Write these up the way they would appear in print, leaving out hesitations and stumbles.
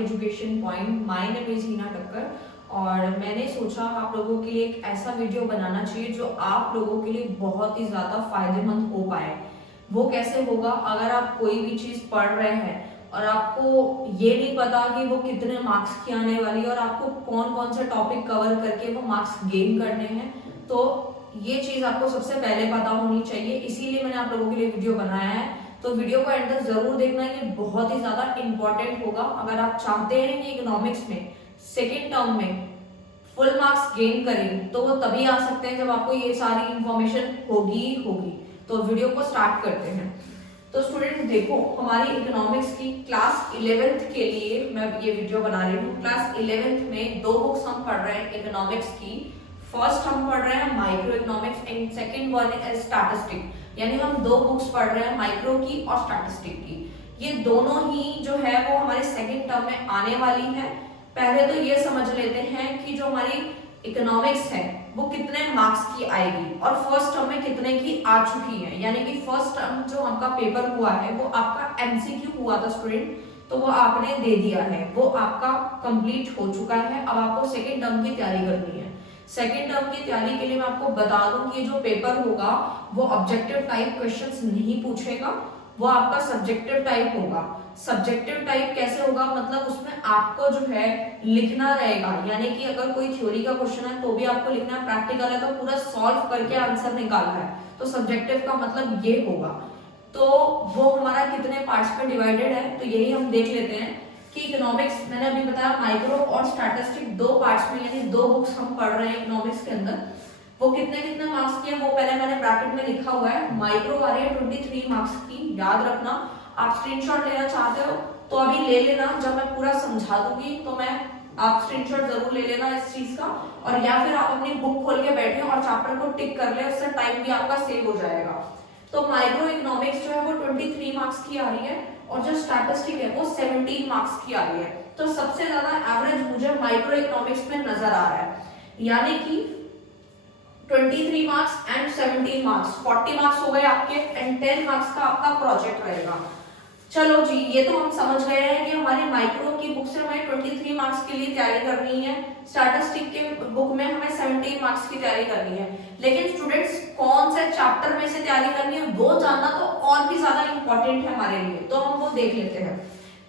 Education point. My name is Heena Thakkar और मैंने सोचा आप लोगों के लिए एक ऐसा वीडियो बनाना चाहिए जो आप लोगों के लिए बहुत ही ज़्यादा फायदेमंद हो पाए। वो कैसे होगा? अगर आप कोई भी चीज़ पढ़ रहे हैं और आपको ये नहीं पता कि वो कितने मार्क्स की आने वाली है और आपको कौन कौन से टॉपिक कवर करके वो मार्क्स गेन करने हैं, तो ये चीज़ आपको सबसे पहले पता होनी चाहिए। इसीलिए मैंने आप लोगों के लिए वीडियो बनाया है। तो वीडियो को एंड तक जरूर देखना, ये बहुत ही ज़्यादा इंपॉर्टेंट होगा। अगर आप चाहते हैं कि इकोनॉमिक्स में सेकेंड टर्म में फुल मार्क्स गेन करें तो वो तभी आ सकते हैं जब आपको ये सारी इंफॉर्मेशन होगी। तो वीडियो को स्टार्ट करते हैं। तो स्टूडेंट्स देखो, हमारी इकोनॉमिक्स की क्लास 11th के लिए मैं ये वीडियो बना रही हूँ। क्लास 11th में दो बुक्स हम पढ़ रहे हैं इकोनॉमिक्स की। फर्स्ट हम पढ़ रहे हैं micro economics and second one is statistic, यानी हम दो बुक्स पढ़ रहे हैं माइक्रो की और स्टैटिस्टिक की। ये दोनों ही जो है वो हमारे सेकेंड टर्म में आने वाली है। पहले तो ये समझ लेते हैं कि जो हमारी इकोनॉमिक्स है वो कितने मार्क्स की आएगी और फर्स्ट टर्म में कितने की आ चुकी है। यानी कि फर्स्ट टर्म जो आपका पेपर हुआ है वो आपका एमसीक्यू हुआ था स्टूडेंट, तो वो आपने दे दिया है, वो आपका कंप्लीट हो चुका है। अब आपको सेकेंड टर्म की तैयारी करनी है। सेकेंड टर्म की तैयारी के लिए मैं आपको बता दूं कि जो पेपर होगा वो ऑब्जेक्टिव टाइप क्वेश्चंस नहीं पूछेगा, वो आपका सब्जेक्टिव टाइप होगा। सब्जेक्टिव टाइप कैसे होगा? मतलब उसमें आपको जो है लिखना रहेगा, यानी कि अगर कोई थ्योरी का क्वेश्चन है तो भी आपको लिखना है, प्रैक्टिकल है तो पूरा सॉल्व करके आंसर निकालना है। तो सब्जेक्टिव का मतलब ये होगा। तो वो हमारा कितने पार्ट्स में डिवाइडेड है, तो यही हम देख लेते हैं कि इकोनॉमिक्स मैंने अभी बताया माइक्रो और स्टैटिस्टिक दो पार्ट्स में, यानी दो बुक्स हम पढ़ रहे हैं इकोनॉमिक्स के अंदर। वो कितने कितने मार्क्स की है वो पहले मैंने ब्रैकेट में लिखा हुआ है। माइक्रो आ रही है 23 मार्क्स की, याद रखना। आप स्क्रीनशॉट लेना चाहते हो तो अभी ले लेना, जब मैं पूरा समझा दूंगी तो आप स्क्रीनशॉट जरूर ले लेना इस चीज का। और या फिर आप अपनी बुक खोल के बैठे और चैप्टर को टिक कर ले, उससे टाइम भी आपका सेव हो जाएगा। तो माइक्रो इकोनॉमिक्स जो है वो 23 मार्क्स की आ रही है और जो स्टैटिस्टिक है वो 17 मार्क्स की आ रही है। तो सबसे ज्यादा एवरेज मुझे माइक्रो इकोनॉमिक्स में नजर आ रहा है, यानी कि 23 मार्क्स एंड 17 मार्क्स, 40 मार्क्स हो गए आपके एंड 10 मार्क्स का आपका प्रोजेक्ट रहेगा। चलो जी, ये तो हम समझ गए हैं कि हमारी माइक्रो की बुक से हमें 23 मार्क्स के लिए तैयारी करनी है, स्टैटिस्टिक के बुक में हमें 17 मार्क्स की तैयारी करनी है। लेकिन स्टूडेंट्स कौन से चैप्टर में से तैयारी करनी है वो जानना तो और भी ज्यादा इंपॉर्टेंट है हमारे लिए, तो हम वो देख लेते हैं।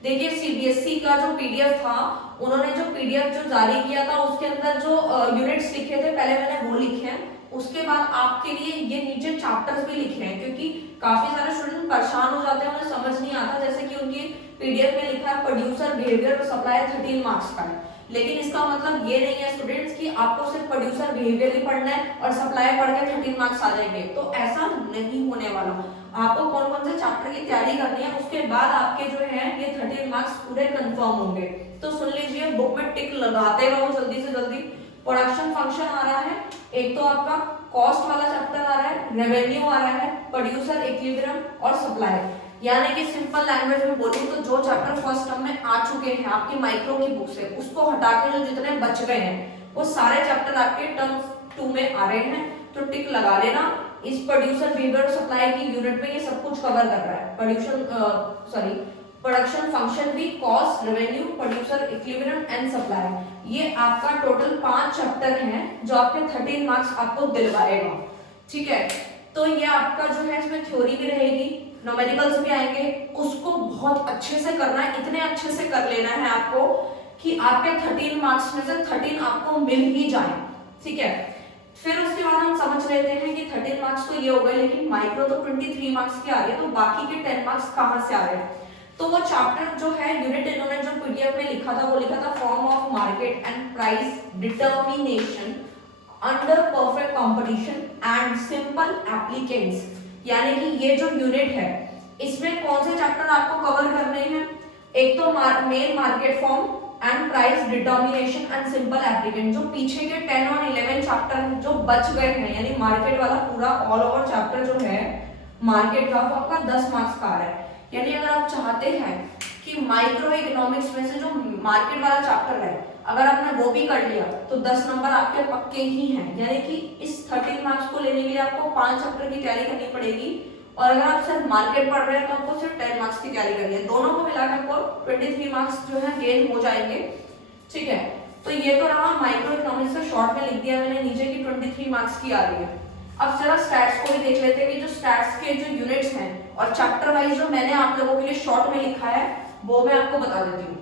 देखिए, सीबीएसई का जो पीडीएफ था, उन्होंने जो पीडीएफ जो जारी किया था उसके अंदर जो यूनिट्स लिखे थे पहले मैंने वो लिखे हैं। उसके बाद आपके लिए ये नीचे चैप्टर्स भी लिखे हैं, क्योंकि काफी सारे स्टूडेंट परेशान हो जाते हैं, उन्हें समझ नहीं आता। जैसे कि उनकी पीडीएफ में लिखा है प्रोड्यूसर बिहेवियर और सप्लाई 13 मार्क्स का है, लेकिन इसका मतलब ये नहीं है स्टूडेंट्स कि आपको सिर्फ प्रोड्यूसर बिहेवियर ही पढ़ना है और सप्लाई पढ़ के 13 मार्क्स आ जाएंगे, तो ऐसा नहीं होने वाला। आपको कौन कौन से चैप्टर की तैयारी करनी है, उसके बाद आपके जो है ये 13 मार्क्स पूरे कंफर्म होंगे। तो सुन लीजिए, बुक में टिक लगाते रहो जल्दी से जल्दी। प्रोडक्शन फंक्शन आ रहा है, एक तो आपका कॉस्ट वाला चैप्टर आ रहा है, रेवेन्यू आ रहा है, प्रोड्यूसर इक्विलिब्रियम और सप्लाई। यानी कि सिंपल लैंग्वेज में बोलूं तो जो चैप्टर फर्स्ट टर्म में आ चुके हैं आपकी माइक्रो की बुक से, उसको हटा के जो जितने बच गए हैं वो सारे चैप्टर आपके टर्म 2 में आ रहे हैं। तो टिक लगा लेना। इस प्रोड्यूसर बिहेवियर और सप्लाई की यूनिट में ये सब कुछ कवर कर रहा है। प्रोडक्शन फंक्शन भी, cost, revenue, producer equilibrium and supply. ये आपका टोटल 5 चैप्टर हैं जो आपके 13 मार्क्स आपको दिलवाएगा। ठीक है, तो ये आपका जो है इसमें थ्योरी भी रहेगी, न्यूमेरिकल्स भी आएंगे, उसको बहुत अच्छे से करना है। इतने अच्छे से कर लेना है आपको कि आपके 13 मार्क्स में से 13 आपको मिल ही जाए। ठीक है, फिर उसके बाद हम समझ लेते हैं कि 13 मार्क्स तो ये हो गए, लेकिन माइक्रो तो 23 मार्क्स की आ रही है, तो बाकी के 10 मार्क्स कहाँ से आ रहे हैं? तो वो चैप्टर जो है यूनिट इन्होंने जो पीडीएफ में लिखा था वो लिखा था form of market and price determination under perfect competition and simple applicants. यानी कि ये जो यूनिट है इसमें कौन से चैप्टर आपको कवर करने हैं? एक तो main market form and price determination and simple applicant. जो पीछे के 10 और 11 चैप्टर जो बच गए हैं, यानी मार्केट वाला पूरा ऑल ओवर चैप्टर जो है मार्केट का, वो आपका 10 मार्क्स का आ रहा है। यानी अगर आप चाहते हैं कि माइक्रो इकोनॉमिक्स में से जो मार्केट वाला चैप्टर है अगर आपने वो भी कर लिया तो 10 नंबर आपके पक्के ही हैं। यानी कि इस 13 मार्क्स को लेने के लिए आपको 5 चैप्टर की तैयारी करनी पड़ेगी और अगर आप सिर्फ मार्केट पढ़ रहे हैं तो आपको सिर्फ 10 मार्क्स की तैयारी करनी है। दोनों को मिलाकर आपको 23 मार्क्स जो है गेन हो जाएंगे। ठीक है, तो ये तो रहा माइक्रो इकोनॉमिक्स का, शॉर्ट में लिख दिया मैंने नीचे की 23 मार्क्स की आ रही है। अब जरा स्टैट्स को भी देख लेते हैं कि जो स्टैट्स के जो यूनिट्स हैं और चैप्टर वाइज जो मैंने आप लोगों के लिए शॉर्ट में लिखा है वो मैं आपको बता देती हूँ।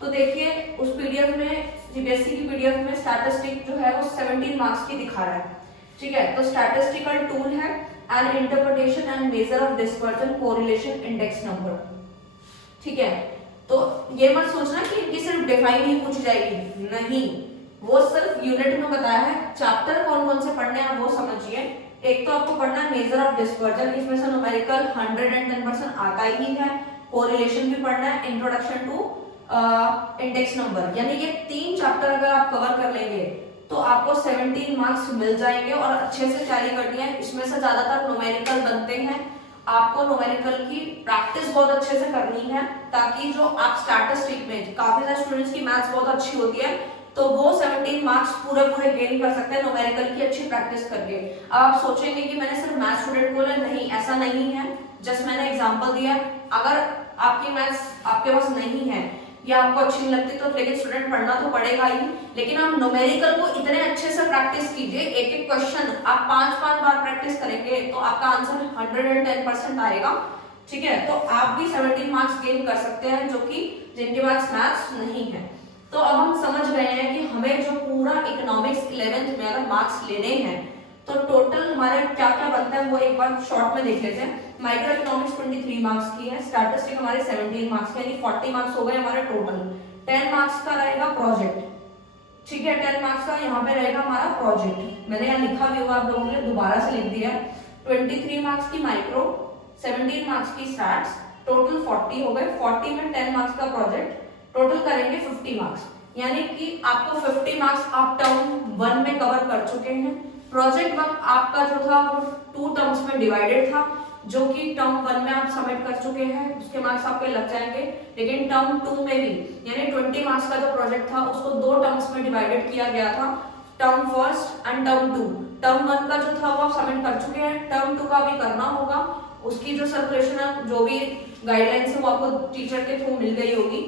तो देखिए उस पीडीएफ में, सीबीएसई की पीडीएफ में स्टैटिस्टिक जो है वो 17 मार्क्स की दिखा रहा है। ठीक है, तो स्टैटिस्टिकल टूल है and interpretation and measure of dispersion correlation index number. ठीक है, तो ये मत सोचना कि इनकी सिर्फ डिफाइन ही पूछ जाएगी, नहीं, वो सिर्फ यूनिट में बताया है। चैप्टर कौन कौन से पढ़ने हैं वो समझिए। एक तो आपको पढ़ना है मेजर ऑफ डिस्पर्जन, इसमें से न्यूमेरिकल 110% आता ही है। कोरिलेशन भी पढ़ना है, इंट्रोडक्शन टू इंडेक्स नंबर, यानी ये 3 चैप्टर अगर आप कवर कर लेंगे तो आपको 17 मार्क्स मिल जाएंगे और अच्छे से तैयारी करनी है। इसमें से ज्यादातर न्यूमेरिकल बनते हैं, आपको न्यूमेरिकल की प्रैक्टिस बहुत अच्छे से करनी है ताकि जो आप स्टैटिस्टिक में, काफी सारे स्टूडेंट्स की मैथ्स बहुत अच्छी होती है तो वो 17 मार्क्स पूरे गेन कर सकते हैं न्यूमेरिकल की अच्छी प्रैक्टिस करके। अब आप सोचेंगे कि मैंने सिर्फ मैथ्स स्टूडेंट बोला, नहीं ऐसा नहीं है, जस्ट मैंने एग्जांपल दिया। अगर आपकी मैथ्स आपके पास नहीं है या आपको अच्छी नहीं लगती तो लेकिन स्टूडेंट पढ़ना तो पड़ेगा ही, लेकिन आप न्यूमेरिकल को इतने अच्छे से प्रैक्टिस कीजिए, एक एक क्वेश्चन आप 5-5 बार प्रैक्टिस करेंगे तो आपका आंसर 110% आएगा। ठीक है, तो आप भी 17 मार्क्स गेन कर सकते हैं जो कि जिनके पास मैथ्स नहीं है। तो अब हम समझ गए हैं कि हमें जो पूरा इकोनॉमिक्स 11th में अगर मार्क्स लेने हैं तो टोटल हमारे क्या क्या बनता है वो एक बार शॉर्ट में देख लेते हैं। माइक्रो इकोनॉमिक्स 23 मार्क्स की है, स्टैटिस्टिक हमारे 17 मार्क्स के, यानी 40 मार्क्स हो गए हमारे टोटल। 10 मार्क्स का रहेगा प्रोजेक्ट। ठीक है, 10 मार्क्स का यहाँ पे रहेगा हमारा प्रोजेक्ट, मैंने यहाँ लिखा भी होगा आप लोगों ने, दोबारा से लिख दिया। 23 मार्क्स की माइक्रो, 17 मार्क्स की स्टैट्स, टोटल 40 हो गए। 40 में 10 मार्क्स का प्रोजेक्ट, टोटल करेंगे 50 मार्क्स, यानी कि आपको 50 मार्क्स आप टर्म 1 में कवर कर चुके हैं। प्रोजेक्ट वर्क आपका जो था वो 2 टर्म्स में डिवाइडेड था, जो कि टर्म 1 में आप सबमिट कर चुके हैं, उसके मार्क्स आपके लग जाएंगे। लेकिन टर्म 2 में भी, यानी 20 मार्क्स का जो प्रोजेक्ट था उसको 2 टर्म्स में डिवाइडेड किया गया था, term first and term 2। Term 1 का जो था वो आप सबमिट कर चुके हैं, टर्म 2 का भी करना होगा। उसकी जो सर्कुलेशन है, जो भी गाइडलाइंस है वो आपको टीचर के थ्रू मिल गई होगी।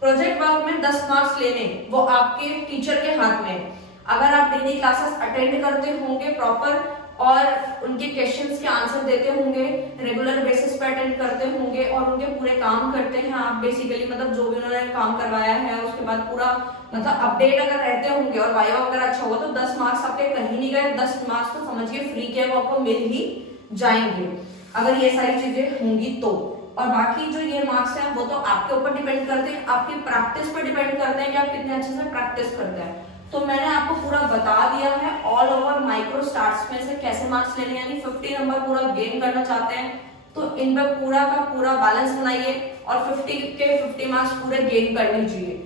प्रोजेक्ट वर्क में 10 मार्क्स लेने वो आपके टीचर के हाथ में। अगर आप डेली क्लासेस अटेंड करते होंगे प्रॉपर और उनके क्वेश्चंस के आंसर देते होंगे, रेगुलर बेसिस पे अटेंड करते होंगे और उनके पूरे काम करते हैं आप बेसिकली, मतलब जो भी उन्होंने काम करवाया है उसके बाद पूरा मतलब अपडेट अगर रहते होंगे और वाइवा वगैरह अच्छा होगा तो 10 मार्क्स आपके कहीं नहीं गए। 10 मार्क्स तो समझिए फ्री के वो आपको मिल ही जाएंगे अगर ये सारी चीजें होंगी तो। और बाकी जो ये मार्क्स हैं वो तो आपके ऊपर डिपेंड करते हैं, आपकी प्रैक्टिस पर डिपेंड करते हैं कि आप कितने अच्छे से प्रैक्टिस करते हैं। तो मैंने आपको पूरा बता दिया है ऑल ओवर माइक्रो स्टार्स में से कैसे मार्क्स लेने, यानी 50 नंबर पूरा गेन करना चाहते हैं तो इन पर पूरा का पूरा बैलेंस बनाइए और 50 के 50 मार्क्स पूरे गेन कर लीजिए।